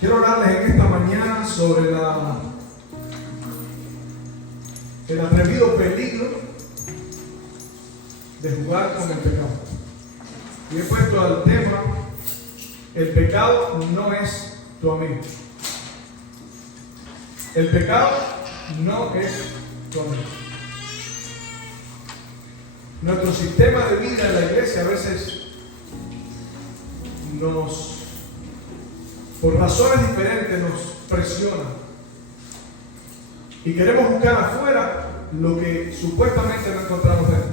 Quiero hablarles en esta mañana sobre el atrevido peligro de jugar con el pecado. Y he puesto al tema: el pecado no es tu amigo. El pecado no es tu amigo. Nuestro sistema de vida en la iglesia a veces por razones diferentes nos presiona y queremos buscar afuera lo que supuestamente no encontramos dentro,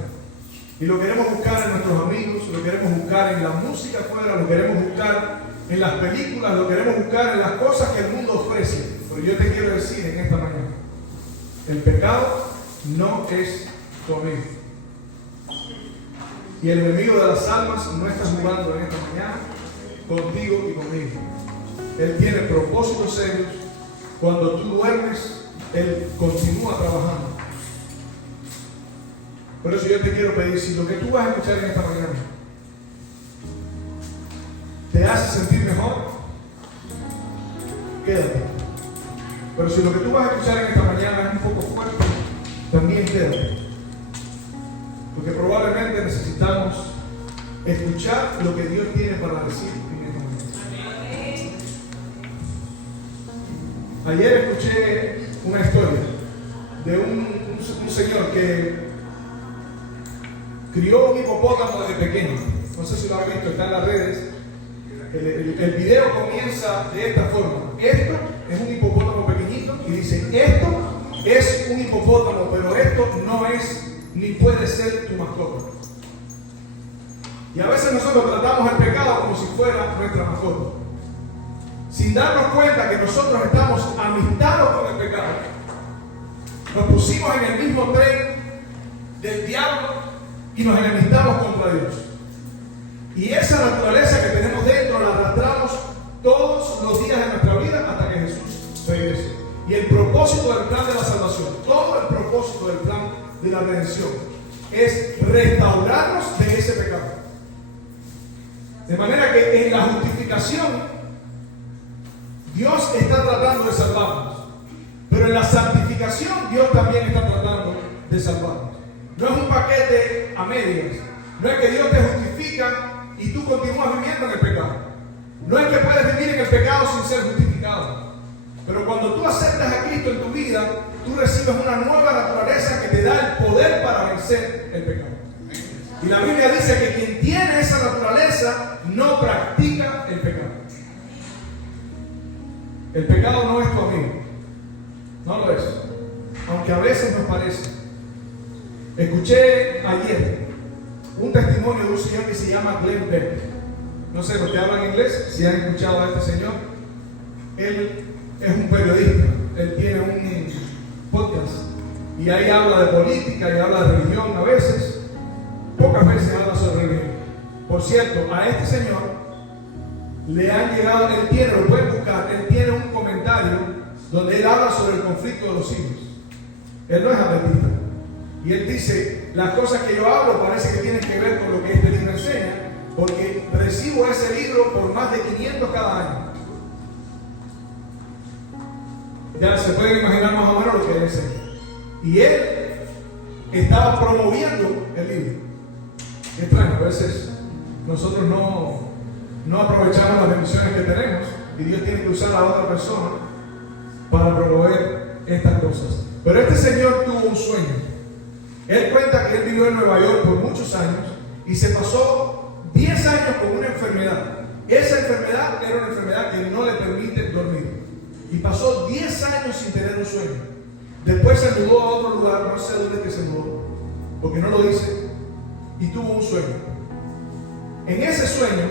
y lo queremos buscar en nuestros amigos, lo queremos buscar en la música afuera, lo queremos buscar en las películas, lo queremos buscar en las cosas que el mundo ofrece. Pero yo te quiero decir en esta mañana: el pecado no es tu amigo, y el enemigo de las almas no está jugando en esta mañana contigo y conmigo. Él tiene propósitos serios. Cuando tú duermes, Él continúa trabajando. Por eso yo te quiero pedir, si lo que tú vas a escuchar en esta mañana te hace sentir mejor, quédate. Pero si lo que tú vas a escuchar en esta mañana es un poco fuerte, también quédate. Porque probablemente necesitamos escuchar lo que Dios tiene para decir en esta mañana. Ayer escuché una historia de un señor que crió un hipopótamo desde pequeño. No sé si lo han visto, está en las redes. El video comienza de esta forma: esto es un hipopótamo pequeñito, y dice: esto es un hipopótamo, pero esto no es ni puede ser tu mascota. Y a veces nosotros tratamos el pecado como si fuera nuestra mascota, sin darnos cuenta que nosotros estamos amistados con el pecado. Nos pusimos en el mismo tren del diablo y nos enemistamos contra Dios. Y esa naturaleza que tenemos dentro la arrastramos todos los días de nuestra vida hasta que Jesús regrese. Y el propósito del plan de la salvación, todo el propósito del plan de la redención, es restaurarnos de ese pecado. De manera que en la justificación Dios está tratando de salvarnos, pero en la santificación Dios también está tratando de salvarnos. No es un paquete a medias. No es que Dios te justifica y tú continúas viviendo en el pecado. No es que puedes vivir en el pecado sin ser justificado. Pero cuando tú aceptas a Cristo en tu vida, tú recibes una nueva naturaleza que te da el poder para vencer el pecado. Y la Biblia dice que quien tiene esa naturaleza no practica el pecado. El pecado no es tu amigo. No lo es. Aunque a veces nos parece. Escuché ayer un testimonio de un señor que se llama Glenn Beck. No sé, los que hablan inglés, si han escuchado a este señor. Él es un periodista. Él tiene un podcast y ahí habla de política y habla de religión a veces. Pocas veces habla sobre religión. Por cierto, a este señor le han llegado, él tiene, lo pueden buscar, él tiene un comentario donde él habla sobre el conflicto de los hijos. Él no es adventista. Y él dice: las cosas que yo hablo parece que tienen que ver con lo que este libro enseña, porque recibo ese libro por más de 500 cada año. Ya se pueden imaginar más o menos lo que él enseña. Y él estaba promoviendo el libro. Es extraño, a veces nosotros no aprovechamos las bendiciones que tenemos, y Dios tiene que usar a otra persona para promover estas cosas. Pero este señor tuvo un sueño. Él cuenta que él vivió en Nueva York por muchos años y se pasó 10 años con una enfermedad. Esa enfermedad era una enfermedad que no le permite dormir. Y pasó 10 años sin tener un sueño. Después se mudó a otro lugar, no sé dónde es que se mudó, porque no lo dice, y tuvo un sueño. En ese sueño,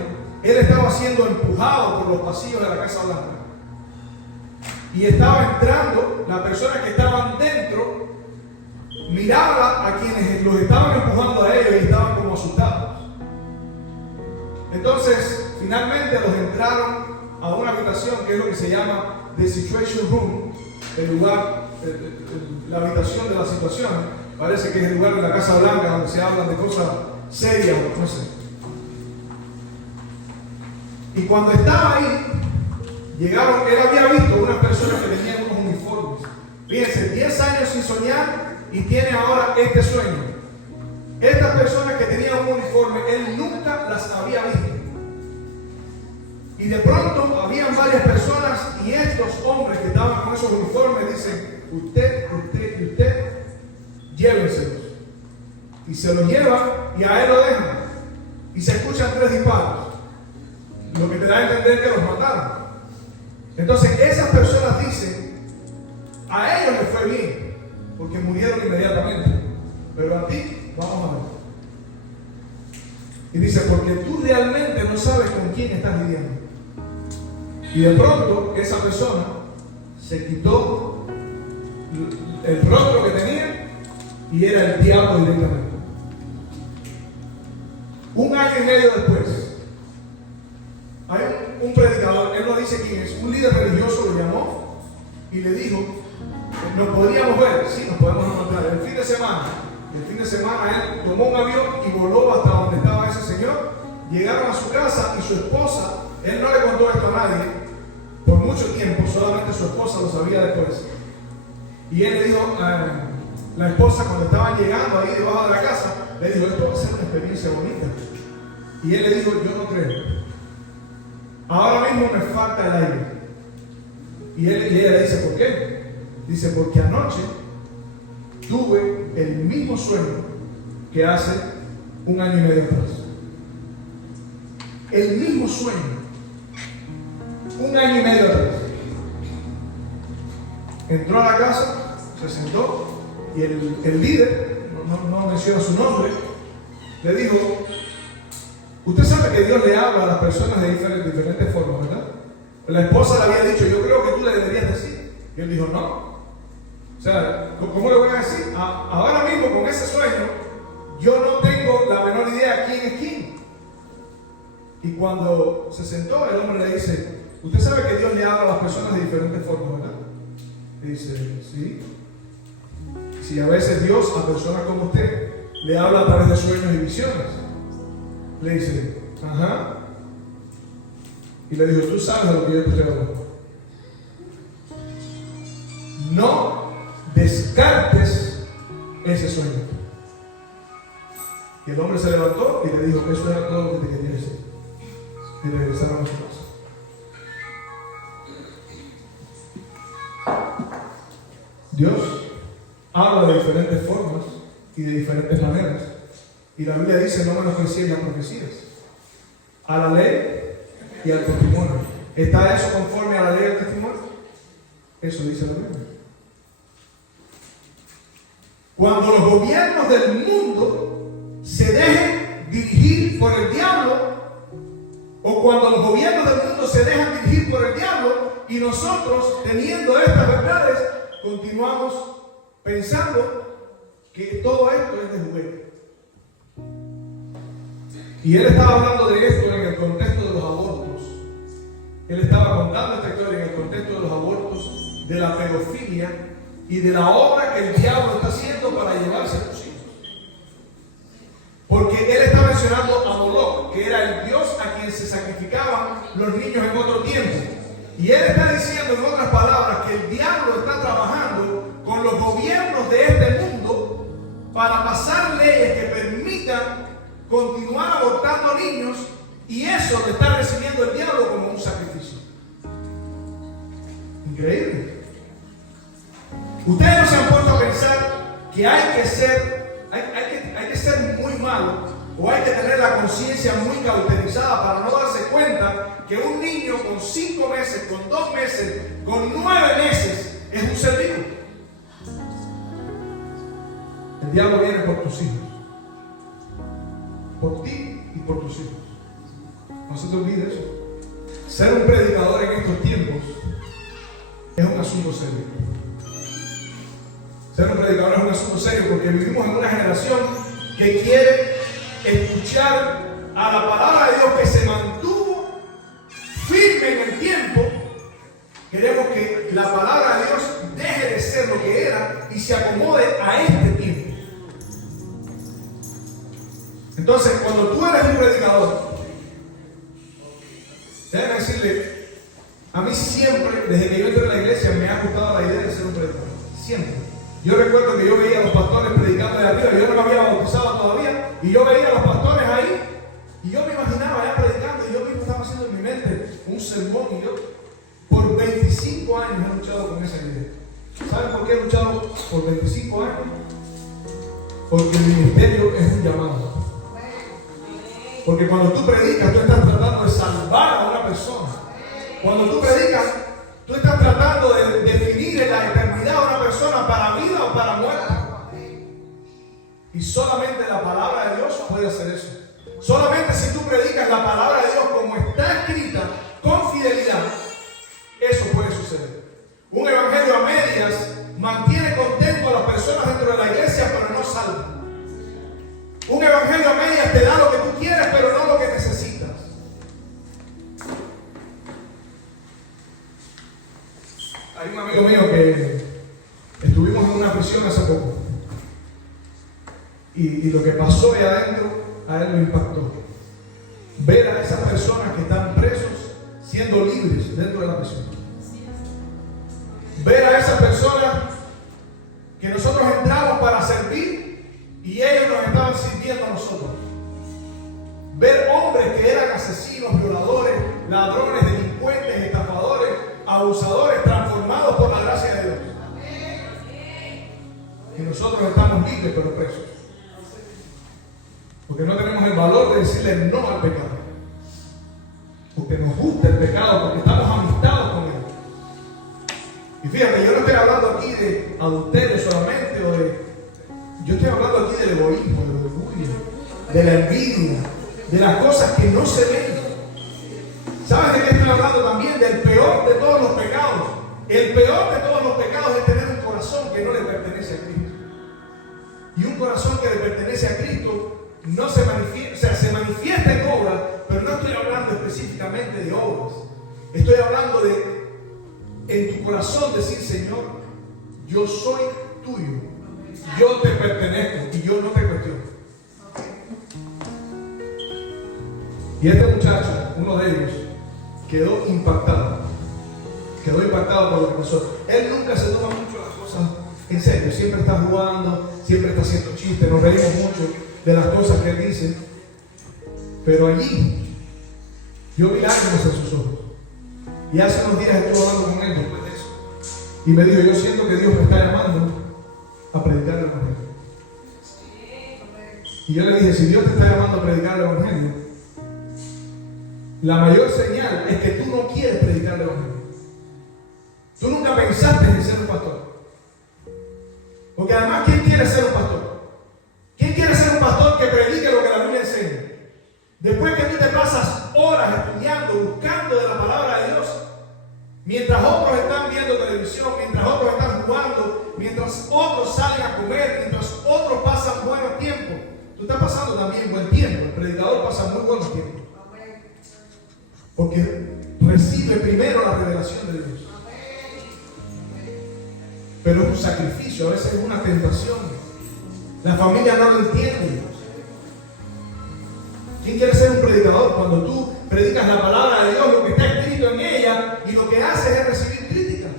él estaba siendo empujado por los pasillos de la Casa Blanca. Y estaba entrando, las personas que estaban dentro miraban a quienes los estaban empujando a ellos y estaban como asustados. Entonces, finalmente los entraron a una habitación que es lo que se llama The Situation Room, el lugar, la habitación de la situación. Parece que es el lugar de la Casa Blanca donde se hablan de cosas serias, no sé. Y cuando estaba ahí, Llegaron, él había visto unas personas que tenían unos uniformes. Fíjense, 10 años sin soñar y tiene ahora este sueño. Estas personas que tenían un uniforme, él nunca las había visto. Y de pronto habían varias personas y estos hombres que estaban con esos uniformes dicen, usted y usted, llévenselos. Y se los llevan y a él lo dejan. Y se escuchan 3 disparos. Lo que te da a entender que los mataron. Entonces esas personas dicen, a ellos les fue bien, porque murieron inmediatamente. Pero a ti, vamos a ver. Y dice, porque tú realmente no sabes con quién estás lidiando. Y de pronto esa persona se quitó el rostro que tenía y era el diablo directamente. 1 año y medio después, hay un predicador, él no dice quién es, un líder religioso lo llamó y le dijo, ¿nos podríamos ver? Sí, nos podemos encontrar. El fin de semana él tomó un avión y voló hasta donde estaba ese señor. Llegaron a su casa y su esposa, él no le contó esto a nadie por mucho tiempo, solamente su esposa lo sabía después. Y él le dijo a la esposa, cuando estaban llegando ahí debajo de la casa, le dijo, esto va a ser una experiencia bonita. Y él le dijo, yo no creo. Ahora mismo me falta el aire. Y ella le dice, ¿por qué? Dice, porque anoche tuve el mismo sueño que hace 1 año y medio atrás. El mismo sueño. 1 año y medio atrás. Entró a la casa, se sentó y el líder, no menciona su nombre, le dijo, usted sabe que Dios le habla a las personas de diferentes formas, ¿verdad? La esposa le había dicho, yo creo que tú le deberías decir. Y él dijo, no. O sea, ¿cómo le voy a decir? Ahora mismo con ese sueño, yo no tengo la menor idea quién es quién. Y cuando se sentó, el hombre le dice, usted sabe que Dios le habla a las personas de diferentes formas, ¿verdad? Le dice, sí. Si a veces Dios a personas como usted le habla a través de sueños y visiones. Le dice, ajá. Y le dijo, tú sabes de lo que yo te estoy hablando. No descartes ese sueño. Y el hombre se levantó y le dijo, eso era todo lo que te quería decir. Y regresaron a su casa. Dios habla de diferentes formas y de diferentes maneras. Y la Biblia dice, no menosprecies las profecías. A la ley y al testimonio. ¿Está eso conforme a la ley y al testimonio? Eso dice la Biblia. Cuando los gobiernos del mundo se dejen dirigir por el diablo, o cuando los gobiernos del mundo se dejan dirigir por el diablo, y nosotros, teniendo estas verdades, continuamos pensando que todo esto es de juguete. Y él estaba hablando de esto en el contexto de los abortos. Él estaba contando esta historia en el contexto de los abortos, de la pedofilia y de la obra que el diablo está haciendo para llevarse a los hijos. Porque él está mencionando a Moloch, que era el dios a quien se sacrificaban los niños en otro tiempo. Y él está diciendo, en otras palabras, que el diablo está trabajando con los gobiernos de este mundo para pasar leyes que permitan continuar abortando niños, y eso lo está recibiendo el diablo como un sacrificio. Increíble. Ustedes no se han puesto a pensar que hay que ser muy malo, o hay que tener la conciencia muy cauterizada para no darse cuenta que un niño con 5 meses, con 2 meses, con 9 meses es un ser vivo. El diablo viene por tus hijos, por ti y por tus hijos. No se te olvide eso. Ser un predicador en estos tiempos es un asunto serio. Ser un predicador es un asunto serio porque vivimos en una generación que quiere escuchar a la palabra de Dios que se mantuvo firme en el tiempo. Queremos que la palabra de Dios deje de ser lo que era y se acomode a este tiempo. Entonces, cuando tú eres un predicador, déjame decirle, A mí siempre, desde que yo entré en la iglesia, me ha gustado la idea de ser un predicador. Siempre. Yo recuerdo que yo veía a los pastores predicando de arriba, yo no me había bautizado todavía, y yo veía a los pastores ahí, y yo me imaginaba allá predicando, y yo mismo estaba haciendo en mi mente un sermón, y yo por 25 años he luchado con esa idea. ¿Saben por qué he luchado por 25 años? Porque el ministerio es un llamado. Porque cuando tú predicas, tú estás tratando de salvar a una persona. Cuando tú predicas, tú estás tratando de definir en la eternidad a una persona para vida o para muerte. Y solamente la palabra de Dios puede hacer eso. Solamente si tú predicas la palabra de Dios como está escrita, con fidelidad, eso puede suceder. Un evangelio a medias mantiene contento a las personas dentro de la iglesia, pero no salva. Un evangelio a medias te da lo que tú quieres, pero no lo que necesitas. Hay un amigo mío que estuvimos en una prisión hace poco. Y lo que pasó ahí adentro, a él lo impactó. Ver a esas personas que están presos siendo libres dentro de la prisión. Ver a esas personas que nosotros entramos para servir y ellos nos estaban sirviendo a nosotros. Ver hombres que eran asesinos, violadores, ladrones, delincuentes, estafadores, abusadores, transformados por la gracia de Dios. Y nosotros estamos libres pero presos. Porque no tenemos el valor de decirle no al pecado. Porque nos gusta el pecado, porque estamos amistados con él. Y fíjate, yo no estoy hablando aquí de adulterio solamente, yo estoy hablando aquí del egoísmo, del orgullo, de la envidia, de las cosas que no se ven. ¿Sabes de qué estoy hablando también? Del peor de todos los pecados. El peor de todos los pecados es tener un corazón que no le pertenece a Cristo. Y un corazón que le pertenece a Cristo no se manifiesta, o sea, se manifiesta en obras, pero no estoy hablando específicamente de obras. Estoy hablando de en tu corazón decir: Señor, yo soy tuyo, yo te pertenezco y yo no te cuestiono. Y este muchacho, uno de ellos, quedó impactado por lo que pasó. Él nunca se toma mucho las cosas en serio, siempre está jugando, siempre está haciendo chistes, nos reímos mucho de las cosas que él dice, pero allí yo vi lágrimas en sus ojos. Y hace unos días estuve hablando con él después de eso. Y me dijo: yo siento que Dios me está llamando a predicar el evangelio. Y yo le dije: si Dios te está llamando a predicar el evangelio, la mayor señal es que tú no quieres predicar el evangelio. Tú nunca pensaste en ser un pastor. Porque además, ¿quién quiere ser un pastor? ¿Quién quiere ser un pastor que predique lo que la Biblia enseña? Después que tú te pasas horas estudiando, buscando de la palabra de Dios, mientras otros están viendo televisión, mientras otros están jugando, mientras otros salen a comer, mientras otros pasan buenos tiempos, tú estás pasando también buen tiempo. El predicador pasa muy buenos tiempos. Porque recibe primero la revelación de Dios. Pero es un sacrificio, a veces es una tentación. La familia no lo entiende. ¿Quién quiere ser un predicador? Cuando tú predicas la palabra de Dios, lo que está escrito en ella, y lo que haces es recibir críticas.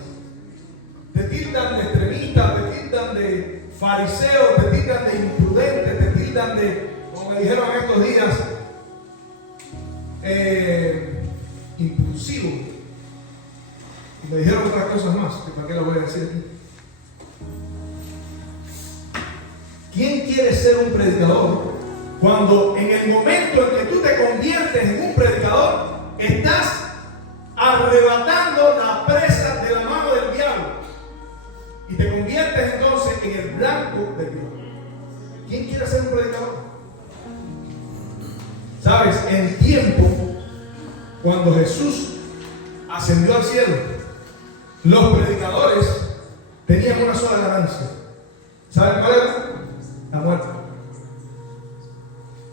Te tildan de extremistas, te tildan de fariseos, te tildan de imprudentes, te tildan de, como me dijeron estos días, impulsivo. Y me dijeron otras cosas más, que para qué las voy a decir aquí. ¿Quién quiere ser un predicador cuando en el momento en que tú te conviertes en un predicador estás arrebatando la presa de la mano del diablo y te conviertes entonces en el blanco del diablo? ¿Quién quiere ser un predicador? ¿Sabes? En tiempo, cuando Jesús ascendió al cielo, los predicadores tenían una sola ganancia. ¿Saben cuál era? La muerte.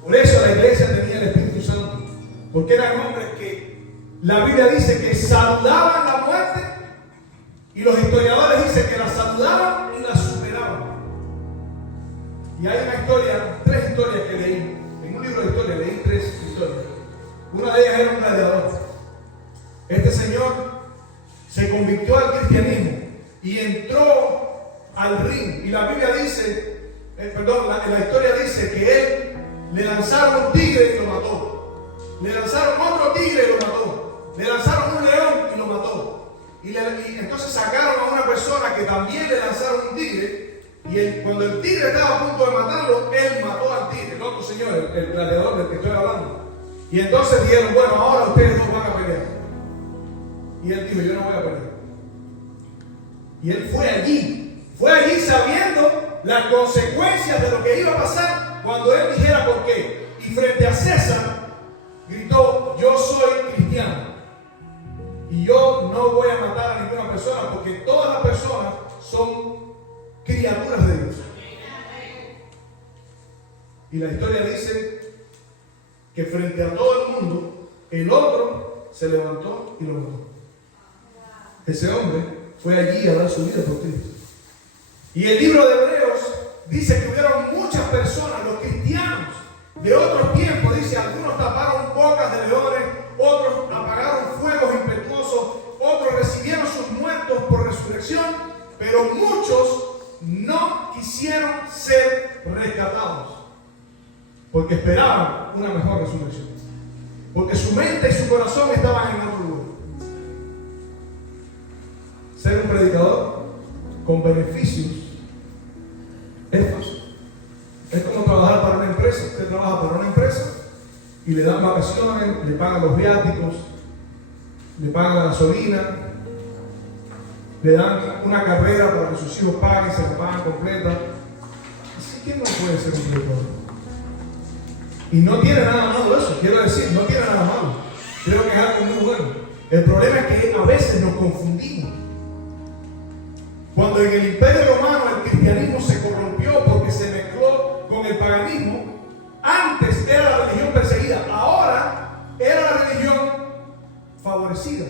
Por eso la iglesia tenía el Espíritu Santo, porque eran hombres que la Biblia dice que saludaban la muerte, y los historiadores dicen que la saludaban y la superaban. Y hay una historia, 3 historias que leí. En un libro de historia leí 3 historias. Una de ellas era un gladiador. Este señor se convirtió al cristianismo y entró al ring. Y la Biblia dice, la historia dice que él le lanzaron un tigre y lo mató. Le lanzaron otro tigre y lo mató. Le lanzaron un león y lo mató. Y entonces sacaron a una persona que también le lanzaron un tigre. Y cuando el tigre estaba a punto de matarlo, él mató al tigre, el otro señor, el gladiador del que estoy hablando. Y entonces dijeron, bueno, ahora ustedes dos van a pelear. Y él dijo, yo no voy a pelear. Y él fue allí sabiendo las consecuencias de lo que iba a pasar cuando él dijera por qué. Y frente a César gritó, yo soy cristiano. Y yo no voy a matar a ninguna persona porque todas las personas son criaturas de Dios. Y la historia dice que frente a todo el mundo, el otro se levantó y lo mató. Ese hombre fue allí a dar su vida por Cristo. Y el libro de Hebreos dice que hubieron muchas personas, los cristianos de otros tiempos, dice, algunos taparon bocas de leones, otros apagaron fuegos impetuosos, otros recibieron sus muertos por resurrección, pero muchos no quisieron ser rescatados porque esperaban una mejor resurrección, porque su mente y su corazón estaban en otro lugar. Ser un predicador con beneficios es fácil. Es como trabajar para una empresa. Usted trabaja para una empresa y le dan vacaciones, le pagan los viáticos, le pagan la gasolina, le dan una carrera para que sus hijos paguen, se la pagan completa. Así que no puede ser un predicador. Y no tiene nada malo eso, quiero decir, no tiene nada malo. Creo que es algo muy bueno. El problema es que a veces nos confundimos. Cuando en el Imperio Romano el cristianismo se corrompió porque se mezcló con el paganismo, antes era la religión perseguida, ahora era la religión favorecida,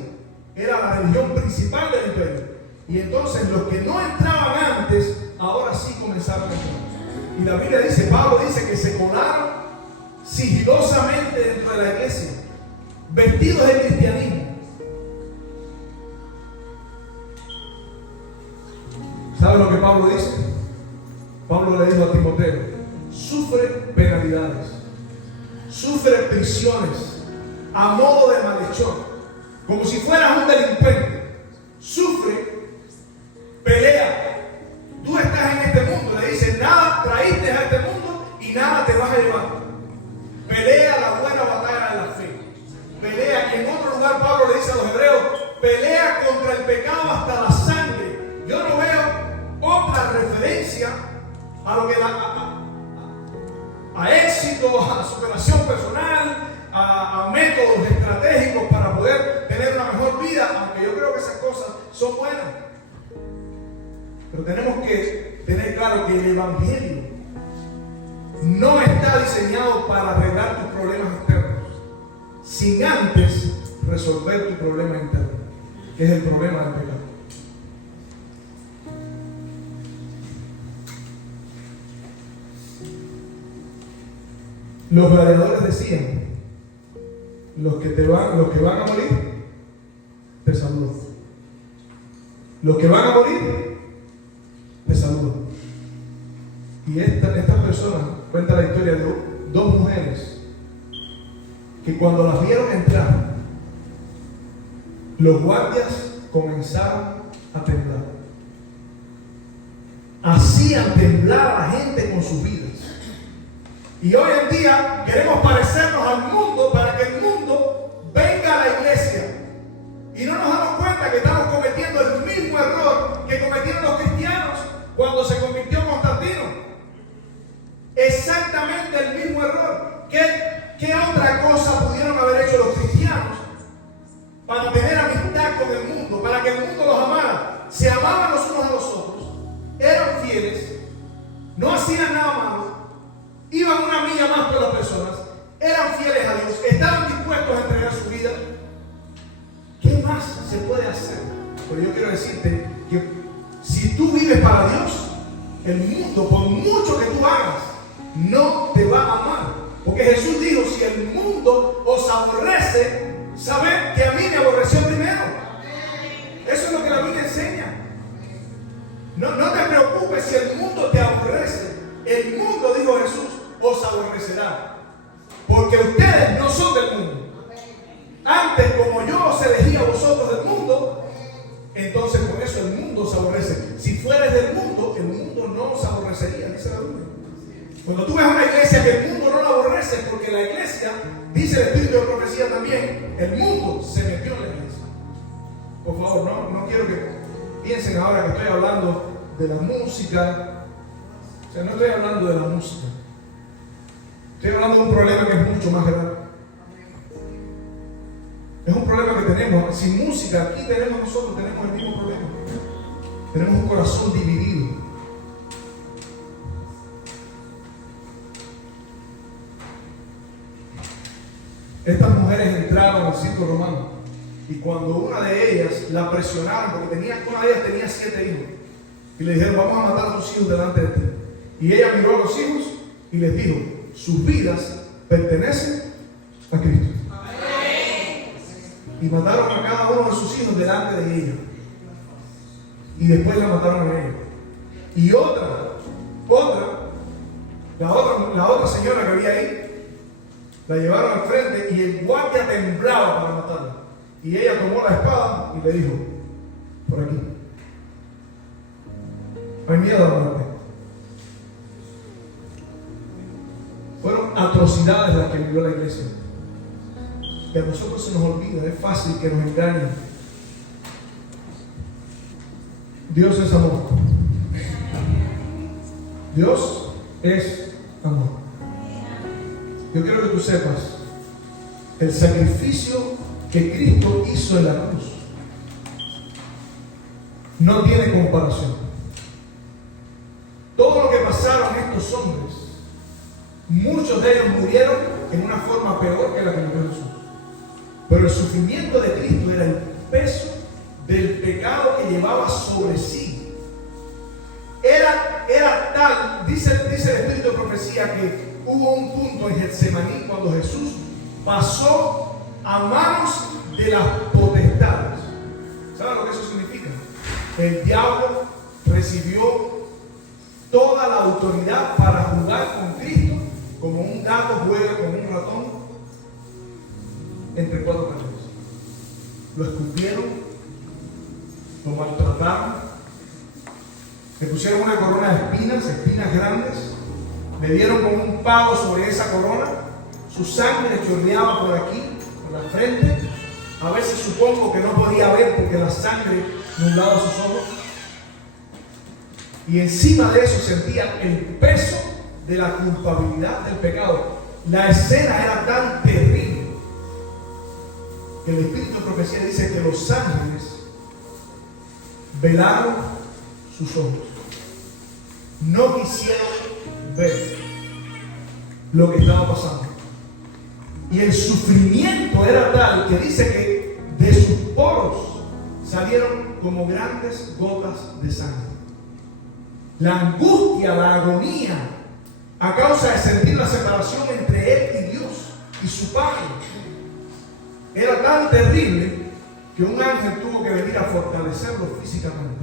era la religión principal del imperio. Y entonces los que no entraban antes, ahora sí comenzaron a entrar. Y la Biblia dice, Pablo dice que se colaron sigilosamente dentro de la iglesia, vestidos de cristianismo. ¿Sabe lo que Pablo dice? Pablo le dijo a Timoteo, sufre penalidades, sufre prisiones a modo de malhechor, como si fueras un delincuente. Sufre, pelea. Tú estás en este mundo, le dice, nada traíste a este mundo y nada te vas a llevar. Pelea la buena batalla de la fe. Pelea, y en otro lugar Pablo le dice a los hebreos, pelea contra el pecado hasta la sangre. Yo no veo otra referencia a lo que a éxito, a superación personal, a métodos estratégicos para poder tener una mejor vida, aunque yo creo que esas cosas son buenas. Pero tenemos que tener claro que el Evangelio no está diseñado para arreglar tus problemas externos, sin antes resolver tu problema interno, que es el problema del pecado. Los gladiadores decían, los que van a morir, te saludan. Los que van a morir, te saludan. Y estas personas, cuenta la historia de dos mujeres, que cuando las vieron entrar, los guardias comenzaron a temblar. Hacían temblar a la gente con sus vidas. Y hoy en día queremos parecernos al mundo para que el mundo venga a la iglesia. Y no nos damos cuenta que estamos cometiendo el mismo error que cometieron los cristianos cuando se convirtió Constantino. Exactamente el mismo error. ¿Qué otra cosa pudieron haber hecho los cristianos para tener amistad con el mundo? Para que el mundo los amara. Se amaban los unos a los otros. Eran fieles. No hacían nada malo. Iban una milla más por las personas, eran fieles a Dios, estaban dispuestos a entregar su vida. ¿Qué más se puede hacer? Pero yo quiero decirte que si tú vives para Dios, el mundo, por mucho que tú hagas, no te va a amar. Porque Jesús dijo, si el mundo os aborrece, sabed que a mí me aborreció primero. Eso aborrecerá, porque ustedes no son del mundo. Antes, como yo os elegí a vosotros del mundo, entonces por eso el mundo os aborrece. Si fueres del mundo, el mundo no os aborrecería, dice la Biblia. Cuando tú ves una iglesia que el mundo no la aborrece, porque la iglesia, dice el Espíritu de profecía también, el mundo se metió en la iglesia. Por favor, no quiero que piensen ahora que estoy hablando de la música. O sea, no estoy hablando de la música. Estoy hablando de un problema que es mucho más grande. Es un problema que tenemos. Sin música, aquí nosotros tenemos el mismo problema. Tenemos un corazón dividido. Estas mujeres entraron al circo romano y cuando una de ellas la presionaron, porque una de ellas tenía 7 hijos, y le dijeron: vamos a matar a tus hijos delante de ti. Y ella miró a los hijos y les dijo: sus vidas pertenecen a Cristo. Y mataron a cada uno de sus hijos delante de ella. Y después la mataron a ella. Y la otra señora que había ahí, la llevaron al frente y el guardia temblaba para matarla. Y ella tomó la espada y le dijo: por aquí. No hay miedo a la muerte. Fueron atrocidades las que vivió la iglesia. Y a nosotros se nos olvida, es fácil que nos engañen. Dios es amor. Dios es amor. Yo quiero que tú sepas el sacrificio que Cristo hizo en la cruz. No tiene comparación. Todo lo que pasaron estos hombres, muchos de ellos murieron en una forma peor que la que murió Jesús. Pero el sufrimiento de Cristo era el peso del pecado que llevaba sobre sí. Era tal, dice el Espíritu de profecía, que hubo un punto en Getsemaní cuando Jesús pasó a manos de las potestades. ¿Saben lo que eso significa? El diablo recibió toda la autoridad para jugar con Cristo como un gato juega con un ratón entre 4 paredes. Lo escupieron, lo maltrataron, le pusieron una corona de espinas grandes, le dieron con un palo sobre esa corona, su sangre chorreaba por aquí, por la frente. A veces supongo que no podía ver porque la sangre nublaba sus ojos. Y encima de eso sentía el peso de la culpabilidad del pecado. La escena era tan terrible que el Espíritu de profecía dice que los ángeles velaron sus ojos. No quisieron ver lo que estaba pasando. Y el sufrimiento era tal que dice que de sus poros salieron como grandes gotas de sangre. La angustia, la agonía, a causa de sentir la separación entre él y Dios y su Padre, era tan terrible que un ángel tuvo que venir a fortalecerlo físicamente.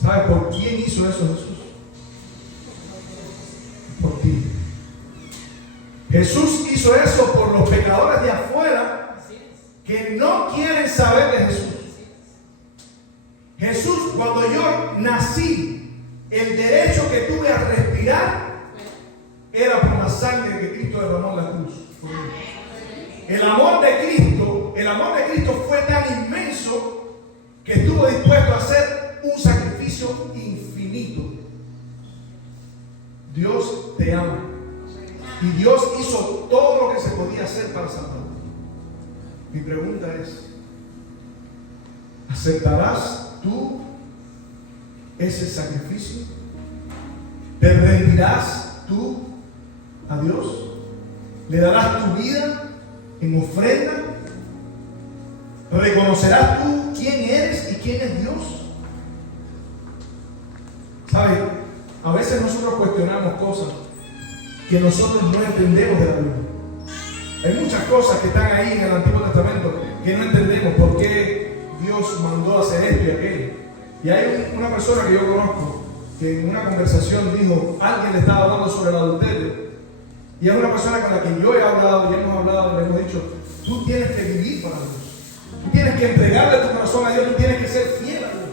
¿Sabes por quién hizo eso Jesús? Por ti. Jesús hizo eso por los pecadores de afuera que no quieren saber de Jesús. Jesús, cuando yo nací, el derecho que tuve a respirar era por la sangre que Cristo derramó en la cruz. El amor de Cristo fue tan inmenso que estuvo dispuesto a hacer un sacrificio infinito. Dios te ama. Y Dios hizo todo lo que se podía hacer para salvarte. Mi pregunta es: ¿aceptarás tú ese sacrificio? ¿Te rendirás tú a Dios? ¿Le darás tu vida en ofrenda? ¿Reconocerás tú quién eres y quién es Dios? ¿Sabes? A veces nosotros cuestionamos cosas que nosotros no entendemos de la Biblia. Hay muchas cosas que están ahí en el Antiguo Testamento que no entendemos por qué Dios mandó hacer esto y aquello. Y hay una persona que yo conozco que en una conversación dijo, alguien le estaba hablando sobre el adulterio, y es una persona con la que yo he hablado y hemos hablado y le hemos dicho, tú tienes que vivir para Dios, tú tienes que entregarle tu corazón a Dios, tú tienes que ser fiel a Dios.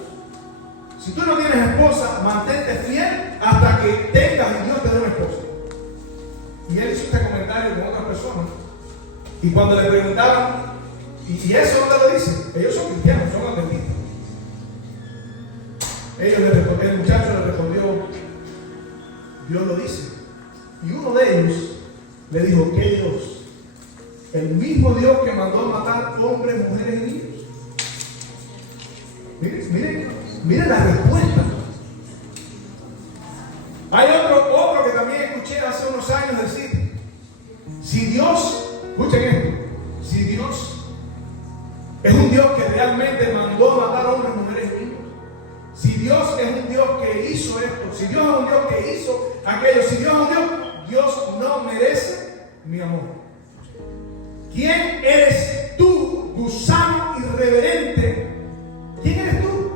Si tú no tienes esposa, mantente fiel hasta que tengas y Dios te dé una esposa. Y él hizo este comentario con otras personas, y cuando le preguntaron, ¿y eso dónde lo dicen? Ellos son cristianos, son adventistas. El muchacho le respondió, Dios lo dice. Y uno de ellos le dijo, ¿qué Dios? El mismo Dios que mandó a matar hombres, mujeres y niños. Miren la respuesta. Hay otro que también escuché hace unos años decir, si Dios, escuchen esto, si Dios es un Dios que realmente mandó a matar hombres, mujeres y niños, si Dios es un Dios que hizo esto, si Dios es un Dios que hizo aquello, si Dios es un Dios no merece mi amor. ¿Quién eres tú, gusano irreverente? ¿Quién eres tú?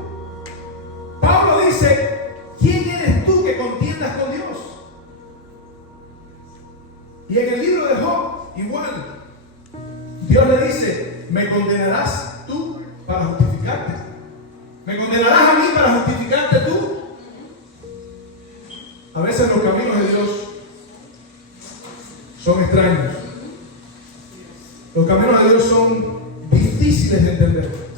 Pablo dice, ¿quién eres tú que contiendas con Dios? Y en el libro de Job, igual, Dios le dice, ¿me condenarás tú para justificarte? ¿Me condenarás a mí para justificarte tú? A veces los caminos de Dios son extraños. Los caminos de Dios son difíciles de entender.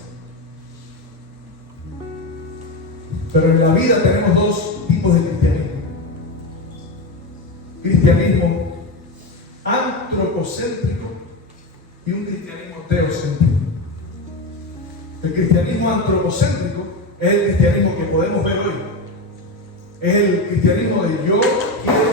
Pero en la vida tenemos dos tipos de cristianismo. Cristianismo antropocéntrico y un cristianismo teocéntrico. El cristianismo antropocéntrico es el cristianismo que podemos ver hoy. Es el cristianismo de yo quiero,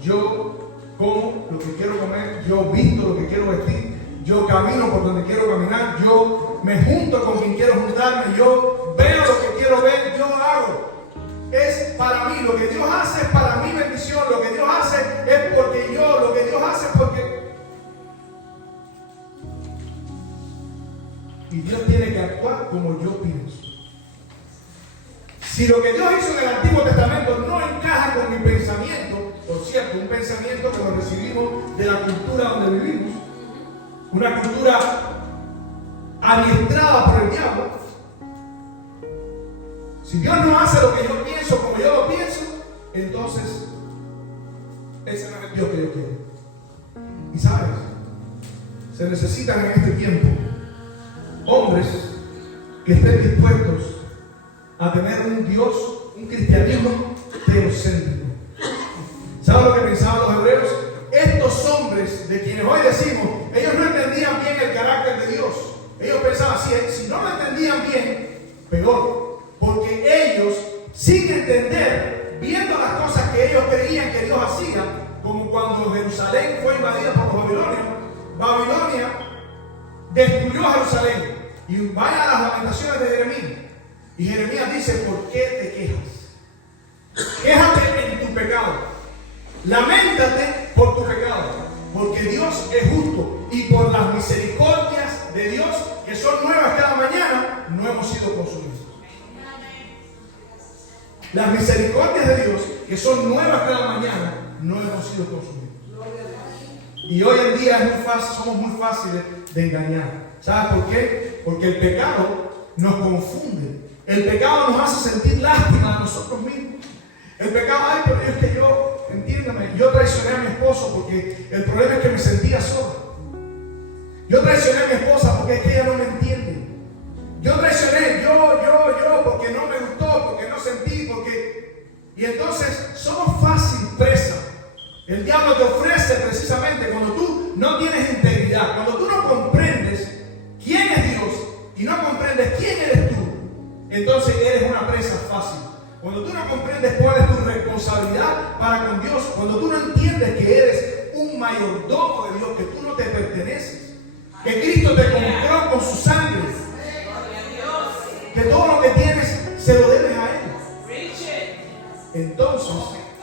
yo como lo que quiero comer, yo visto lo que quiero vestir, yo camino por donde quiero caminar, yo me junto con quien quiero juntarme, yo veo lo que quiero ver, yo hago. Es para mí, lo que Dios hace es para mi bendición, lo que Dios hace es porque yo, lo que Dios hace es porque... Y Dios tiene que actuar como yo pienso. Si lo que Dios hizo en el Antiguo Testamento no encaja con mi pensamiento, por cierto, un pensamiento que lo recibimos de la cultura donde vivimos, una cultura adiestrada por el diablo, si Dios no hace lo que yo pienso como yo lo pienso, entonces ese no es el Dios que yo quiero. Y sabes, se necesitan en este tiempo hombres que estén dispuestos a tener un Dios, un cristianismo teocéntrico. ¿Saben lo que pensaban los hebreos? Estos hombres de quienes hoy decimos, ellos no entendían bien el carácter de Dios. Ellos pensaban, si no lo entendían bien, peor, porque ellos, sin entender, viendo las cosas que ellos creían que Dios hacía, como cuando Jerusalén fue invadida por los babilonios, Babilonia destruyó Jerusalén. Y vaya a las lamentaciones de Jeremías. Y Jeremías dice, ¿por qué te quejas? Quéjate en tu pecado. Lamentate por tu pecado. Porque Dios es justo. Y por las misericordias de Dios, que son nuevas cada mañana, no hemos sido consumidos. Las misericordias de Dios, que son nuevas cada mañana, no hemos sido consumidos. Y hoy en día es muy fácil, somos muy fáciles de engañar. ¿Sabes por qué? Porque el pecado nos confunde. El pecado nos hace sentir lástima a nosotros mismos. El pecado, ay, pero es que yo, entiéndame, yo traicioné a mi esposo porque el problema es que me sentía solo. Yo traicioné a mi esposa porque es que ella no me entiende. Yo traicioné, yo, porque no me gustó, porque no sentí, porque... Y entonces somos fácil presa. El diablo te ofrece precisamente cuando tú no tienes integridad, cuando tú no comprendes quién es Dios y no comprendes quién eres tú, entonces eres una presa fácil. Cuando tú no comprendes cuál es tu responsabilidad para con Dios, cuando tú no entiendes que eres un mayordomo de Dios, que tú no te perteneces, que Cristo te compró con su sangre, que todo lo que tienes se lo debes a Él, entonces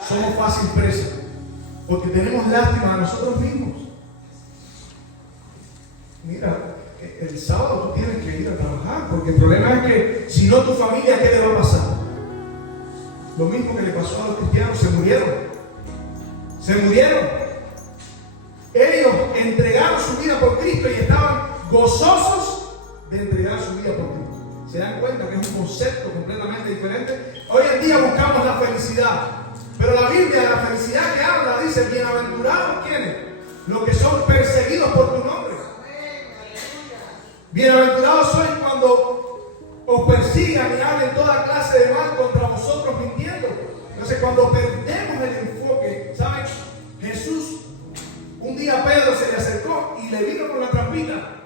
somos fácil presa, porque tenemos lástima a nosotros mismos. Mira, el sábado tú tienes que ir a trabajar, porque el problema es que si no, tu familia, ¿qué le va a pasar? lo mismo que le pasó a los cristianos, se murieron. Se murieron. Ellos entregaron su vida por Cristo y estaban gozosos de entregar su vida por Cristo. ¿Se dan cuenta que es un concepto completamente diferente? Hoy en día buscamos la felicidad, pero la Biblia, la felicidad que habla, dice: bienaventurados quienes, los que son perseguidos por tu nombre. Bienaventurados sois cuando os persigan y hablen toda clase de mal contra vosotros mintiendo. Entonces, cuando perdemos el enfoque, ¿saben? Jesús, un día a Pedro se le acercó y le vino con la trampita.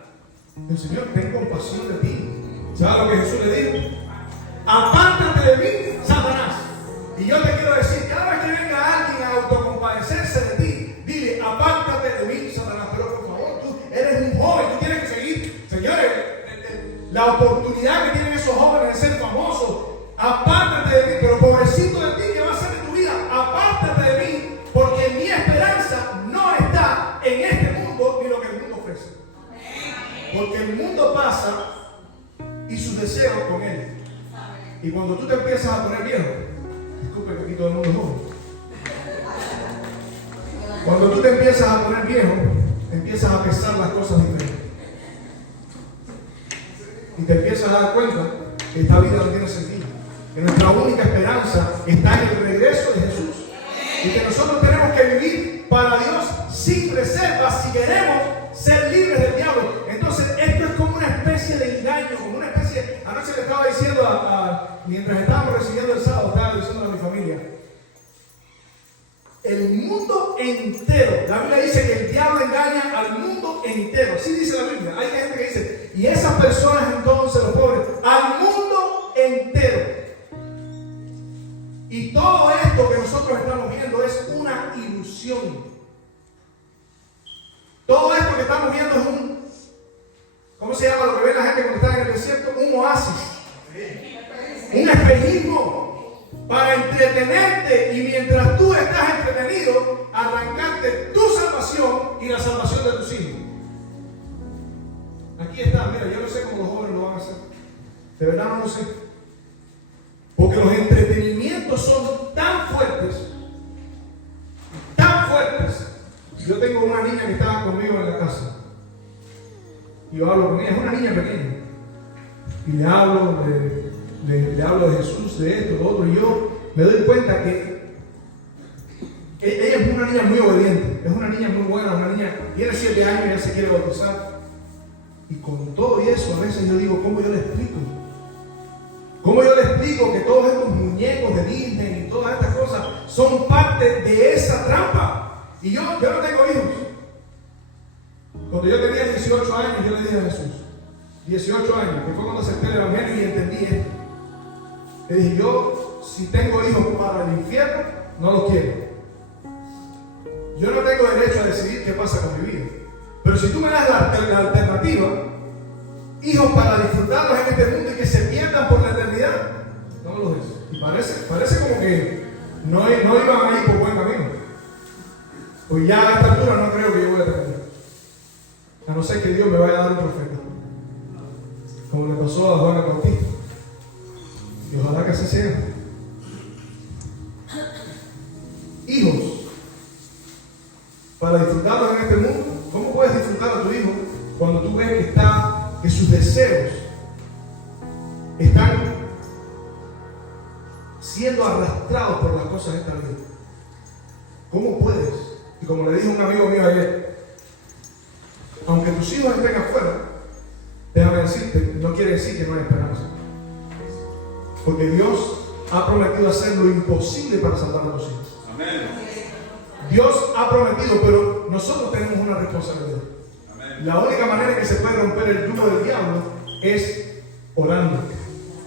El Señor, ten compasión de ti. ¿Sabes lo que Jesús le dijo? Apártate de mí, Satanás. Y yo te quiero decir, cada vez que venga alguien a autocompadecerse de ti, dile: apártate de mí, Satanás. Pero por favor, tú eres un joven, tú tienes que seguir. Señores, la oportunidad que tienen esos jóvenes de ser famosos, apártate de mí. Pero pobrecito de ti, ¿qué va a hacer de tu vida? Apártate de mí, porque mi esperanza no está en este mundo ni lo que el mundo ofrece. Porque el mundo pasa y sus deseos con él. Y cuando tú te empiezas a poner viejo, disculpe que aquí todo el mundo es joven. Cuando tú te empiezas a poner viejo, empiezas a pesar las cosas diferentes. Y te empiezas a dar cuenta que esta vida no tiene sentido. Que nuestra única esperanza está en el regreso de Jesús. Y que nosotros tenemos que vivir para Dios sin reservas si queremos ser libres del diablo. Entonces, esto es como una especie de engaño, como una especie. Anoche le estaba diciendo mientras estábamos recibiendo el sábado, estaba diciendo a mi familia: el mundo entero, la Biblia dice que el diablo engaña al mundo entero. Así dice la Biblia. Hay gente que dice: y esas personas entonces, los pobres, al mundo entero. Y todo esto que nosotros estamos viendo es una ilusión. Todo esto que estamos viendo es ¿cómo se llama lo que ve la gente cuando está en el desierto? Un oasis. Un espejismo para entretenerte, y mientras tú estás entretenido, arrancarte tu salvación y la salvación de tus hijos. Aquí está, mira, yo no sé cómo los jóvenes lo van a hacer. De verdad no lo sé. Porque los entretenimientos son tan fuertes. Yo tengo una niña que estaba conmigo en la casa. Y yo hablo con ella, es una niña pequeña. Y le hablo de Jesús, de esto, lo otro. Y yo me doy cuenta que ella es una niña muy obediente. Es una niña muy buena, una niña, tiene 7 años y ya se quiere bautizar. Y con todo eso, a veces yo digo: ¿cómo yo le explico? ¿Cómo yo le explico que todos estos muñecos de Disney y todas estas cosas son parte de esa trampa? Y yo no tengo hijos. Cuando yo tenía 18 años, yo le dije a Jesús, 18 años, que fue cuando acepté el evangelio y entendí esto. Le dije: yo, si tengo hijos para el infierno, no los quiero. Yo no tengo derecho a decidir qué pasa con mi vida. Pero si tú me das la alternativa, hijos para disfrutarlos en este mundo y que se pierdan por la eternidad, no me los des. Y parece como que no iban a ir por buen camino. Pues ya a esta altura no creo que yo voy a terminar. A no ser que Dios me vaya a dar un profeta, como le pasó a Juan el Bautista. Y ojalá que así sea. Hijos para disfrutarlos en este mundo. ¿Cómo puedes disfrutar a tu hijo cuando tú ves que sus deseos están siendo arrastrados por las cosas de esta vida? ¿Cómo puedes? Y como le dije a un amigo mío ayer, aunque tus hijos estén afuera, déjame decirte, no quiere decir que no hay esperanza. Porque Dios ha prometido hacer lo imposible para salvar a tus hijos. Amén. Dios ha prometido, pero nosotros tenemos una responsabilidad. Amén. La única manera en que se puede romper el yugo del diablo es orando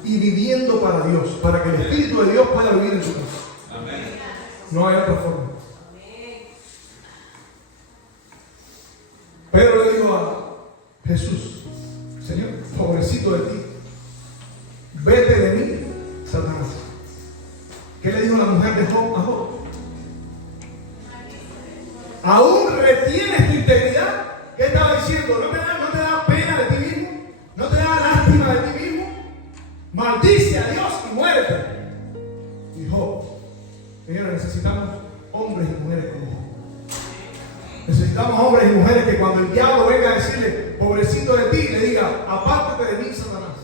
y viviendo para Dios, para que el Espíritu de Dios pueda vivir en su casa. Amén. No hay otra forma. Pedro le dijo a Jesús: Señor, pobrecito de ti, vete de mí, Satanás. ¿Qué le dijo la mujer de Job a Job? ¿Aún retienes tu integridad? ¿Qué estaba diciendo? ¿No te da pena de ti mismo? ¿No te da lástima de ti mismo? Maldice a Dios y muérete. Y Job Señora, necesitamos hombres y mujeres como Job. Necesitamos hombres y mujeres que cuando el diablo venga a decirle, pobrecito de ti, le diga, apártate de mí, Satanás.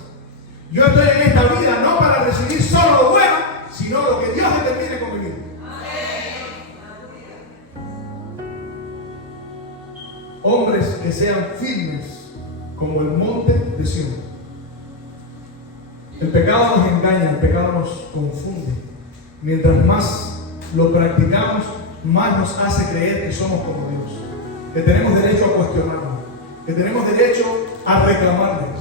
Yo estoy en esta vida no para recibir solo lo bueno, sino lo que Dios determine con mi vida. Hombres que sean firmes como el monte de Sión. El pecado nos engaña, el pecado nos confunde. Mientras más lo practicamos, más nos hace creer que somos como Dios, que tenemos derecho a cuestionarnos, que tenemos derecho a reclamarles,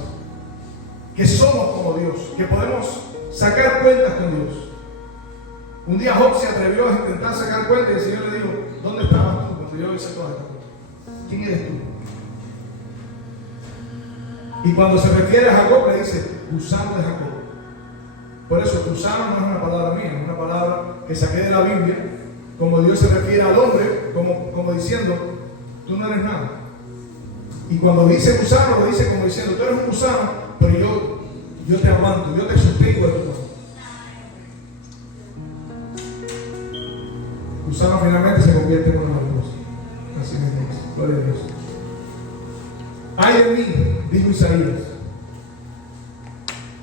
que somos como Dios, que podemos sacar cuentas con Dios. Un día Job se atrevió a intentar sacar cuentas y el Señor le dijo, ¿dónde estabas tú cuando yo hice todas estas cosas? ¿Quién eres tú? Y cuando se refiere a Jacob le dice, gusano de Jacob. Por eso, gusano no es una palabra mía, es una palabra que saqué de la Biblia, como Dios se refiere al hombre, como diciendo, tú no eres nada. Y cuando dice gusano, lo dice como diciendo, tú eres un gusano, pero yo te aguanto, yo te sostengo de tu mano. Gusano finalmente se convierte en una mariposa. Así mismo es. Gloria a Dios. Ay de mí, dijo Isaías.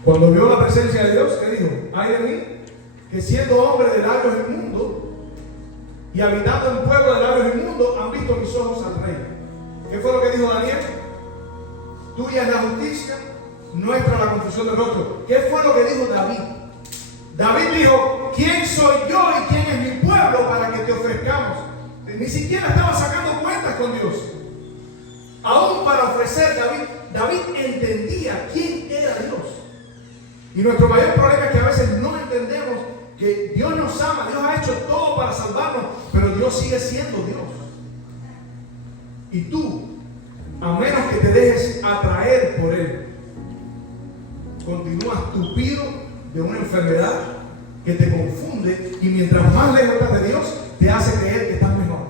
Cuando vio la presencia de Dios, ¿qué dijo? Ay de mí, que siendo hombre de labios inmundos y habitando en pueblo de labios inmundos, han visto mis ojos al rey. ¿Qué fue lo que dijo Daniel? Tuya es la justicia, nuestra la confusión del rostro. ¿Qué fue lo que dijo David? David dijo, ¿quién soy yo y quién es mi pueblo para que te ofrezcamos? Ni siquiera estaba sacando cuentas con Dios. Aún para ofrecer, David entendía quién era Dios. Y nuestro mayor problema es que a veces no entendemos que Dios nos ama, Dios ha hecho todo para salvarnos, pero Dios sigue siendo Dios. Y tú, a menos que te dejes atraer por Él, continúas tupido de una enfermedad que te confunde y mientras más lejos estás de Dios, te hace creer que estás mejor.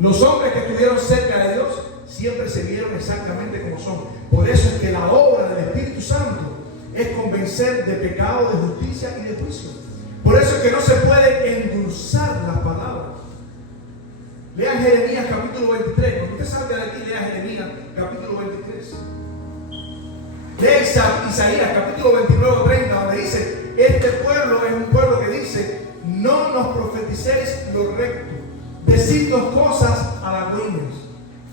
Los hombres que estuvieron cerca de Dios siempre se vieron exactamente como son. Por eso es que la obra del Espíritu Santo es convencer de pecado, de justicia y de juicio. Por eso es que no se puede endulzar las palabras. Lean Jeremías capítulo 23. Cuando usted salga de aquí, lea Jeremías capítulo 23. Lea Isaías capítulo 29 o 30, donde dice, este pueblo es un pueblo que dice, no nos profeticéis lo recto, decid dos cosas halagüeñas.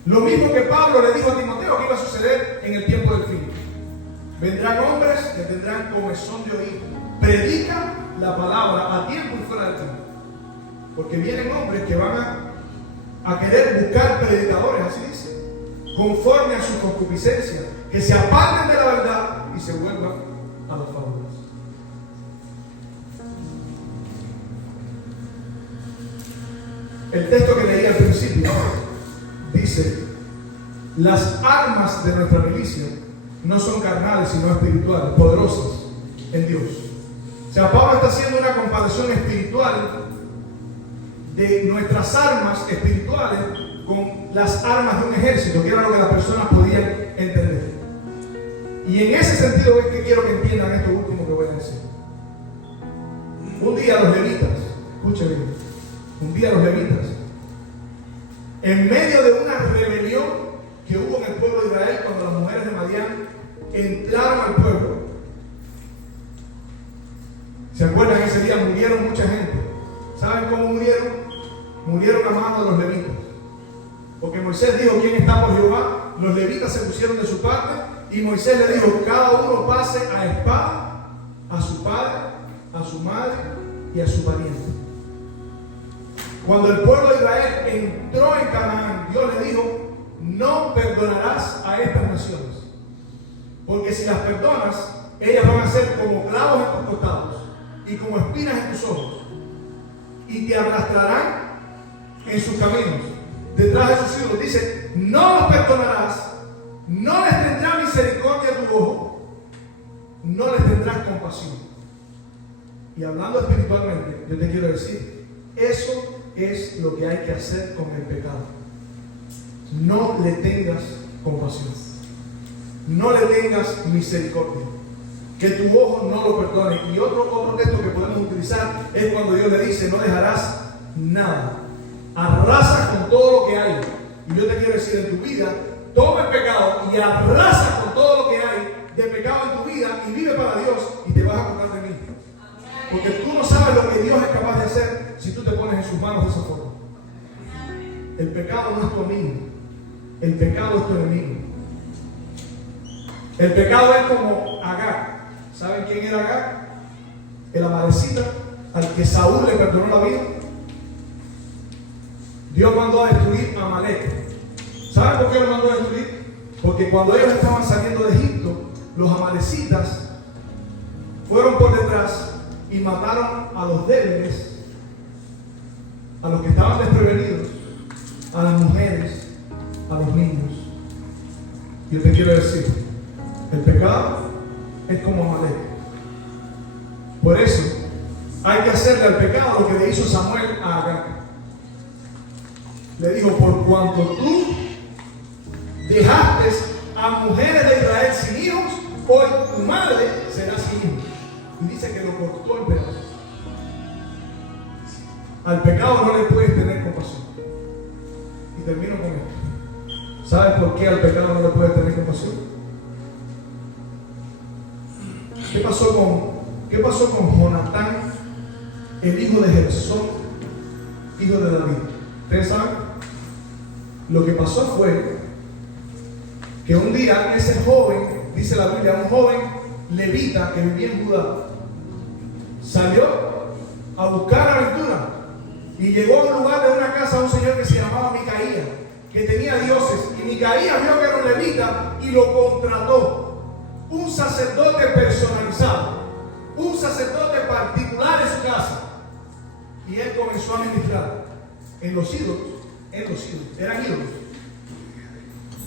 Lo mismo que Pablo le dijo a Timoteo que iba a suceder en el tiempo del fin. Vendrán hombres que tendrán comezón de oír. Predica la palabra a tiempo y fuera de tiempo. Porque vienen hombres que van a querer buscar predicadores, así dice, conforme a su concupiscencia, que se aparten de la verdad y se vuelvan a las fábulas. El texto que leí al principio dice, las armas de nuestra milicia no son carnales sino espirituales, poderosas en Dios. O sea, Pablo está haciendo una comparación espiritual de nuestras armas espirituales con las armas de un ejército, que era lo que las personas podían entender. Y en ese sentido es que quiero que entiendan esto último que voy a decir. Un día los levitas, escuchen bien, un día los levitas, en medio de una rebelión que hubo en el pueblo de Israel cuando las mujeres de Madián entraron al pueblo, ¿se acuerdan? Ese día murieron mucha gente. ¿Saben cómo murieron? Murieron a mano de los levitas. Porque Moisés dijo, ¿quién está por Jehová? Los levitas se pusieron de su parte y Moisés le dijo, cada uno pase a espada a su padre, a su madre y a su pariente. Cuando el pueblo de Israel entró en Canaán, Dios le dijo, no perdonarás a estas naciones, porque si las perdonas, ellas van a ser como clavos en tus costados y como espinas en tus ojos, y te arrastrarán en sus caminos, detrás de sus hijos. Dice, no los perdonarás, no les tendrás misericordia a tu ojo, no les tendrás compasión. Y hablando espiritualmente, yo te quiero decir, eso es lo que hay que hacer con el pecado. No le tengas compasión, no le tengas misericordia. que tu ojo no lo perdone. Y otro texto que podemos utilizar es cuando Dios le dice, no dejarás nada, arrasas con todo lo que hay. Y yo te quiero decir, en tu vida, toma el pecado y arrasa con todo lo que hay de pecado en tu vida y vive para Dios y te vas a acordar de mí. Porque tú no sabes lo que Dios es capaz de hacer si tú te pones en sus manos de esa forma. El pecado no es tu amigo, el pecado es tu enemigo. El pecado es como Agag. ¿Saben quién era Agag? El amalecita al que Saúl le perdonó la vida. Dios mandó a destruir a Amalek. ¿Saben por qué lo mandó a destruir? Porque cuando ellos estaban saliendo de Egipto, los amalecitas fueron por detrás y mataron a los débiles, a los que estaban desprevenidos, a las mujeres, a los niños. Yo te quiero decir, el pecado es como Amalek. Por eso hay que hacerle al pecado lo que le hizo Samuel a Agag. Le dijo, por cuanto tú dejaste a mujeres de Israel sin hijos, hoy tu madre será sin hijos. Y dice que lo cortó el pecado. Al pecado no le puedes tener compasión. Y termino con esto. ¿Sabes por qué al pecado no le puedes tener compasión? ¿Qué pasó con Jonatán, el hijo de Gersón, hijo de David? ¿Ustedes saben? Lo que pasó fue que un día ese joven, dice la Biblia, un joven levita que vivía en Judá, salió a buscar aventura y llegó a un lugar de una casa a un señor que se llamaba Micaía, que tenía dioses, y Micaía vio que era un levita y lo contrató. Un sacerdote personalizado, un sacerdote particular en su casa, y él comenzó a ministrar en los ídolos, eran ídolos.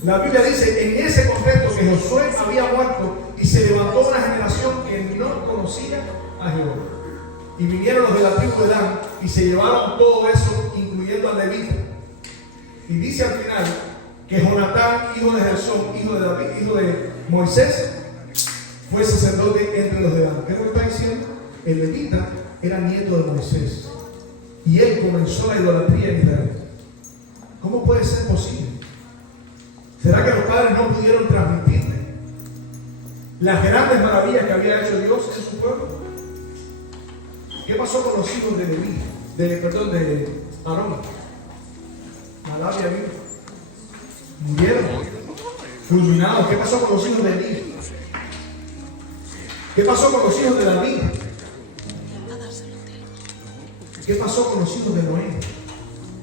La Biblia dice en ese contexto que Josué había muerto y se levantó una generación que no conocía a Jehová. Y vinieron los de la tribu de Dan y se llevaron todo eso, incluyendo al levita. Y dice al final que Jonatán, hijo de Gersón, hijo de David, hijo de Moisés, fue sacerdote entre los de Dan. ¿Qué me está diciendo? El levita era nieto de Moisés y él comenzó la idolatría en Israel. ¿Cómo puede ser posible? ¿Será que los padres no pudieron transmitirle las grandes maravillas que había hecho Dios en su pueblo? ¿Qué pasó con los hijos de Leví? De Aarón. Nadab y Abiú. Murieron, fulminados. ¿Qué pasó con los hijos de Elí? ¿Qué pasó con los hijos de David? ¿Qué pasó con los hijos de Noé?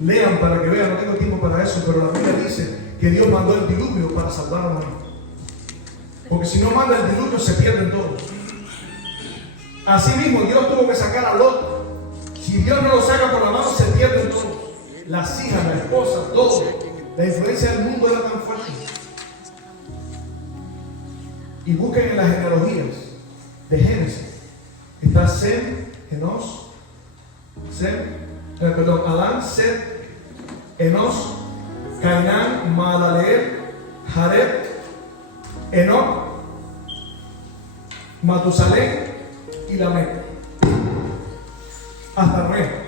Lean para que vean, no tengo tiempo para eso, pero la Biblia dice que Dios mandó el diluvio para salvar a Noé. Porque si no manda el diluvio se pierden todos. Así mismo Dios tuvo que sacar a Lot. Si Dios no lo saca por la mano se pierden todos. Las hijas, la esposa, todo. La influencia del mundo era tan fuerte. Y busquen en las genealogías de Génesis. Está Sem, Enos, Adán, Set, Enos, Cainán, Mahalaleel, Jared, Enoc, Matusalén y Lamec. Hasta Noé.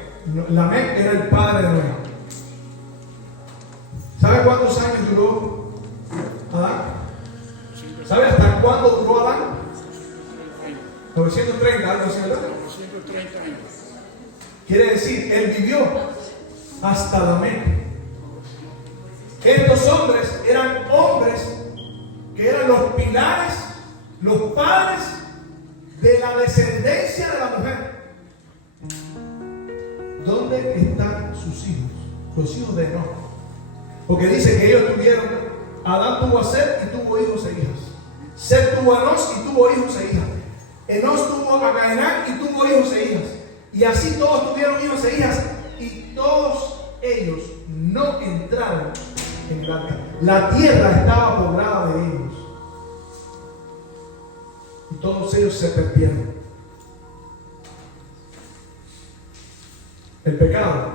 Lamec era el padre de Noé. ¿Sabe cuántos años duró Adán? ¿Sabe hasta cuándo duró Adán? 930, algo así, ¿verdad? 930 años. Quiere decir, él vivió hasta Lamec. Estos hombres eran hombres que eran los pilares, los padres de la descendencia de la mujer. ¿Dónde están sus hijos? Los hijos de Enoc. Porque dice que ellos tuvieron, Adán tuvo a Set y tuvo hijos e hijas. Set tuvo a Enos y tuvo hijos e hijas. Enos tuvo a Cainán y tuvo hijos e hijas. Y así todos tuvieron hijos e hijas. Y todos ellos no entraron en el arca. La tierra estaba poblada de ellos. Y todos ellos se perdieron. El pecado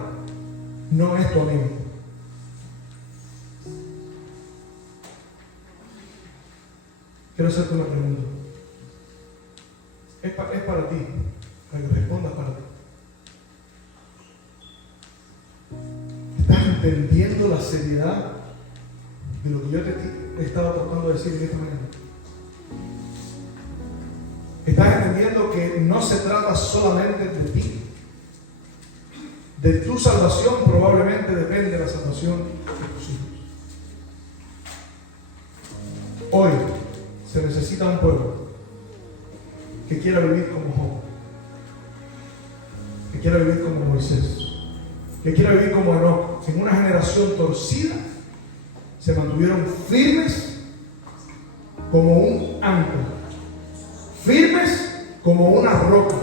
no es tu amigo. Quiero hacerte una pregunta. es para ti, para que respondas para ti. ¿Estás entendiendo la seriedad de lo que yo te he estado tratando de decir en esta mañana? ¿Estás entendiendo que no se trata solamente de ti? De tu salvación probablemente depende la salvación de tus hijos. Hoy se necesita un pueblo que quiera vivir como Job, que quiera vivir como Moisés, que quiera vivir como Enoc. En una generación torcida se mantuvieron firmes como un ancla, firmes como una roca.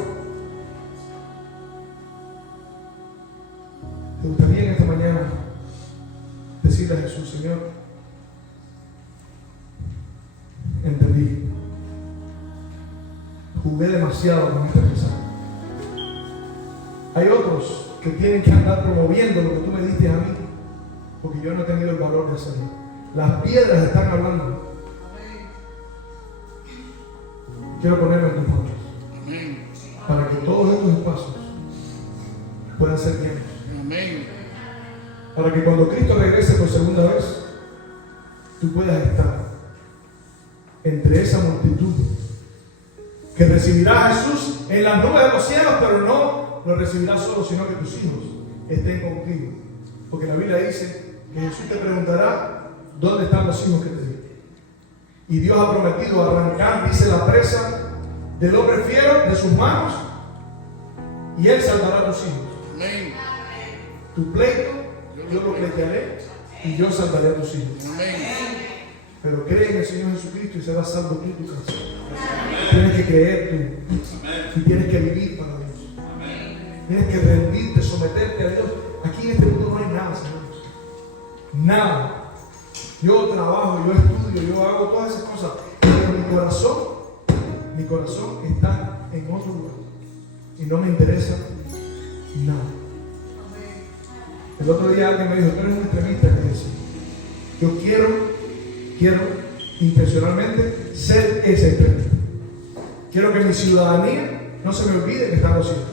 ¿Te gustaría en esta mañana decirle a Jesús: Señor, entendí, jugué demasiado con este mensaje? Hay otros que tienen que andar promoviendo lo que tú me diste a mí, porque yo no he tenido el valor de hacerlo. Las piedras están hablando. Quiero ponerme en tus manos para que todos estos espacios puedan ser llenos. Para que cuando Cristo regrese por segunda vez, tú puedas estar entre esa multitud que recibirá a Jesús en las nubes de los cielos, pero no lo recibirás solo, sino que tus hijos estén contigo. Porque la Biblia dice que Jesús te preguntará: ¿dónde están los hijos que te di? Y Dios ha prometido arrancar, dice, la presa del hombre fiero de sus manos, y Él salvará a tus hijos. Amén. Tu pleito, yo lo pleitearé, y yo salvaré a tus hijos. Amén. Pero cree en el Señor Jesucristo y serás salvo tú y tu casa. Tienes que creer tú, y tienes que vivir para Dios. Amén. Tienes que rendirte, someterte a Dios. Aquí en este mundo no hay nada, señores. Nada. Yo trabajo, yo estudio, yo hago todas esas cosas, pero mi corazón está en otro lugar y no me interesa nada. El otro día alguien me dijo: tú eres un extremista, que dice, yo quiero intencionalmente ser ese extremista. Quiero que mi ciudadanía no se me olvide que están los hijos.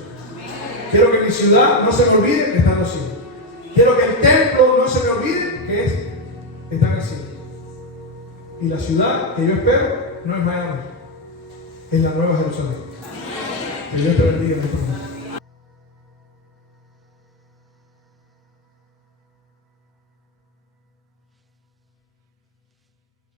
Quiero que mi ciudad no se me olvide que están los hijos. Quiero que el templo no se me olvide que está en el cielo. Y la ciudad que yo espero no es Miami, es la Nueva Jerusalén. Que Dios te bendiga en este momento.